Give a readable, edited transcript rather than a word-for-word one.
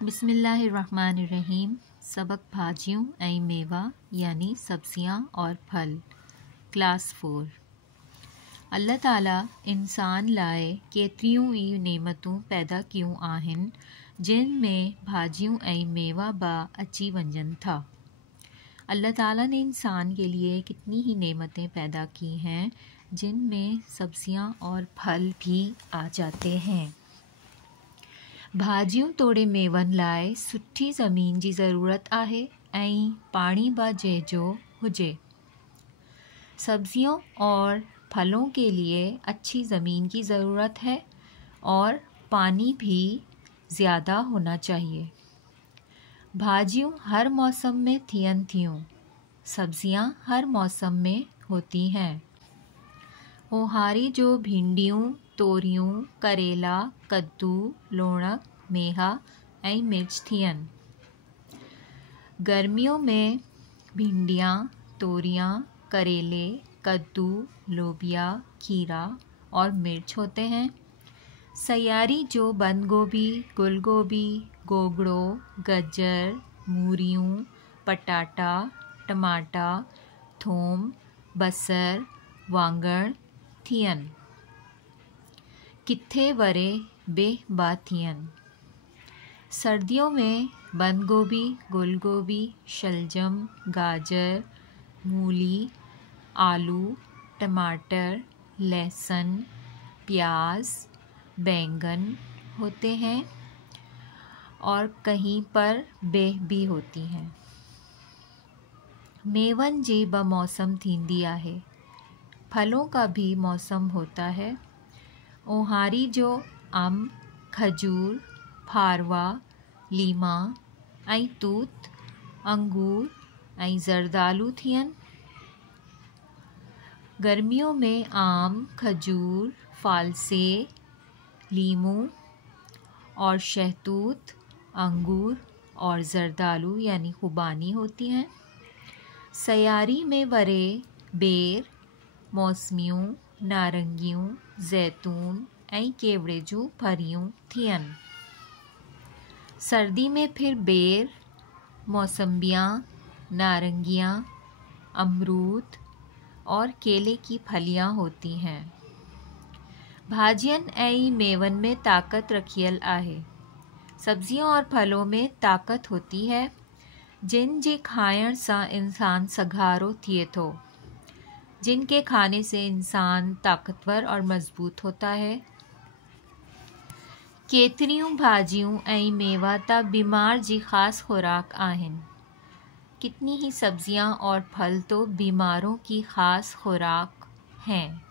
बिस्मिल्लाहिर्रहमानिर्रहीम। सबक भाजियों ऐं मेवा यानी सब्जियां और फल, क्लास 4। अल्लाह ताला इंसान लाए केतिरियूं ई नेमतूं पैदा कयूं आहिनि, जिन में भाजियूं ऐं मेवा बा अची वञनि था। अल्लाह ताला ने इंसान के लिए कितनी ही नेमतें पैदा की हैं, जिनमें सब्जियां और फल भी आ जाते हैं। भाजियूं तोड़े मेवन लाए सुठी ज़मीन जी ज़रूरत आहे ऐं पाणी बा जहिजो हुजे। सब्जियों और फलों के लिए अच्छी ज़मीन की ज़रूरत है और पानी भी ज़्यादा होना चाहिए। भाजियूं हर मौसम में थियन थियूं, सब्जियां हर मौसम में होती हैं। ओहारी जो भिंडियूं, तोरियूं, करेला, कद्दू, लोणक, मेहा ऐं मिर्च थियन। गर्मियों में भिंडियां, तोरियां, करेले, कद्दू, लोबिया, खीरा और मिर्च होते हैं। सयारी जो बंद गोभी, गुल गोभी, गोगड़ो, गजर, मूरियूं, पटाटा, टमाटा, थूम, बसर, वांगण थियन। किथे वरे बेह बा थियन। सर्दियों में बंद गोभी, गुल गोभी, शलजम, गाजर, मूली, आलू, टमाटर, लहसुन, प्याज, बैंगन होते हैं और कहीं पर बेह भी होती हैं। मेवन जी बमौसम थींदी आहे। फलों का भी मौसम होता है। ओहारी जो अम, खजूर, फारवा, लीमा ऐं तूत, अंगूर ऐं जरदालू थियन। गर्मियों में आम, खजूर, फालसे, लीमू और शहतूत, अंगूर और जरदालू यानी खुबानी होती हैं। सयारी में वरे बेर, मौसमियूं, नारंगियूं, जैतून ऐं केवड़े जूं फरियूं थियन। सर्दी में फिर बेर, मौसम्बियाँ, नारंगियाँ, अमरूद और केले की फलियाँ होती हैं। भाजियन ऐं मेवन में ताकत रखियल आहे। सब्जियों और फलों में ताकत होती है, जिन जे खाइण सां इंसान सघारो थिए थो। जिनके खाने से इंसान ताकतवर और मजबूत होता है। केतिरियूं भाजियूं ऐं मेवा त बीमार जी ख़ास खुराक आहिनि। कितनी ही सब्जियां और फल तो बीमारों की ख़ास खुराक हैं।